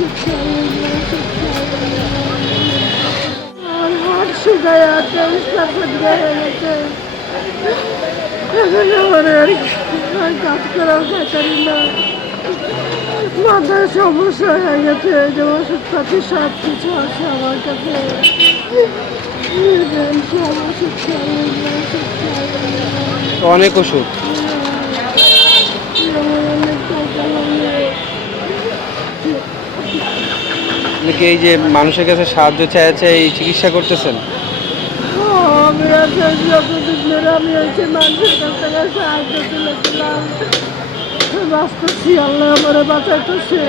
ওষুধ খাই, ওষুধ খাই। আমার হাত শুকায় আছে, উস্তাদ হয়ে গেছে। এখন আমার আর কাজ করাও খাইতারি না। মাথায় সমস্যা হয়ে গেছে, যে ওষুধপাতি সব কিছু আছে আমার কাছে। সব ওষুধ খাই, ওষুধ খাই। অনেক ওষুধ। আমার অনেক টাকা লাগে। আপনি কি এই যে মানুষের কাছে সাহায্য চাইছে এই চিকিৎসা করতেছেন? আমি আছে যতদিন ধরে আমি হচ্ছে মানুষের কাছ থেকে সাহায্য তুলেছিলাম, বাঁচতেছি, আল্লাহ আমার বাঁচাইতেছে।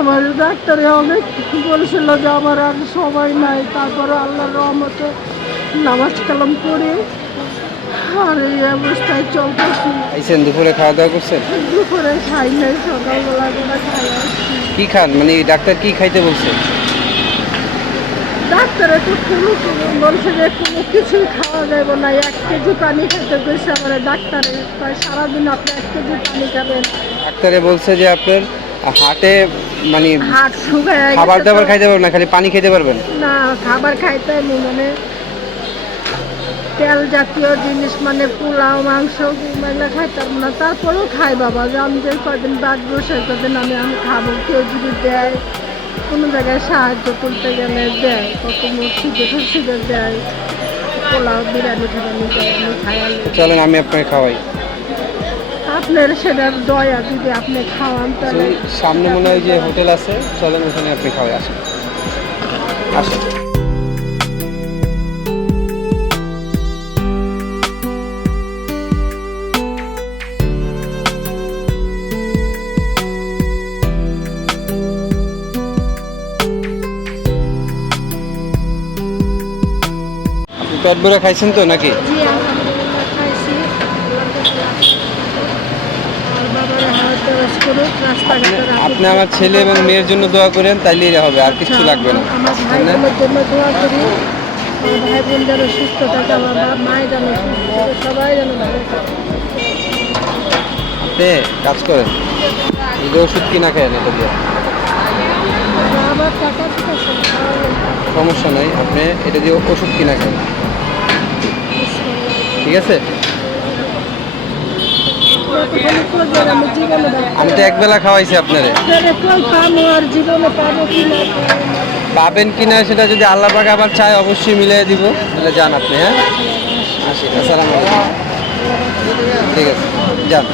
আমার ডাক্তারে অনেক বলেছিল যে আমার আর সময় নাই, তারপরে আল্লাহর রহমতে নামাজ কালাম পড়ে আর এই অবস্থায় চলতেছি। খাইছেন? দুপুরে খাওয়া দাওয়া করছেন? দুপুরে খাই নাই, সকালবেলা করে খাই আসছি। কি খান, মানে ডাক্তার কি খাইতে বলছে? ডাক্তারে তো কোনো বলছে যে কোনো কিছুই খাওয়া যাবে না, 1 কেজি পানি খেতে গেছে আমার ডাক্তারে। তাই সারাদিন আপনি 1 কেজি পানি খাবেন। ডাক্তারে বলছে যে আপনার হার্টে মানে হাট শুকায় খাবার দাবার খাইতে পারবেন না, খালি পানি খেতে পারবেন। না, খাবার খাইতে মানে তেল জাতীয় জিনিস, মানে পোলাও মাংস মানে খাইতাম না। তারপরেও খাই বাবা, যে আমি যে কদিন বাঁচবো সেই কদিন আমি খাবো। কেউ যদি দেয়, কোনো জায়গায় সাহায্য করতে গেলে দেয়, কত মসজিদে টসজিদে দেয়, পোলাও বিরিয়ানি টিরানি দেয়, আমি খাইয়ালে। চলেন আমি আপনাকে খাওয়াই। আপনার সেটার দয়া যদি আপনি খাওয়ান তাহলে। সামনে মনে হয় যে হোটেল আছে, চলেন ওখানে আপনি খাওয়াই। আসেন আসেন। আপনি পেট ভরে খাইছেন তো নাকি? জি, আলহামদুলিল্লাহ খাইছি। আর বাবার হাত দরজ করুক, রাস্তাঘাটে রাখুক। আপনি আমার ছেলে এবং মেয়ের জন্য দোয়া করেন, তাইলেই হবে, আর কিছু লাগবে না। আমার ভাই বোনের জন্য দোয়া করি। আমার ভাই বোন যেন সুস্থ থাকে, আমার মায়ের যেন সুস্থ থাকে, সবাই যেন ভালো থাকে। আপনি কাজ করেন, এই যে ওষুধ কিনা খেয়েন, এটা দিয়ে আমার টাকা ঠিক আছে, সমস্যা নাই। আপনি এটা দিয়ে ওষুধ কিনা খান, ঠিক আছে? আমি জীবনে আমি তো একবেলা খাওয়াইছি আপনারে। কই পাবো, আর জীবনে পাবো কি না পাবেন কিনা সেটা যদি আল্লাহ পাক আবার চায় অবশ্যই মিলিয়ে দিব। তাহলে যান আপনি, হ্যাঁ আসি। আসসালামু আলাইকুম। ঠিক আছে, যান।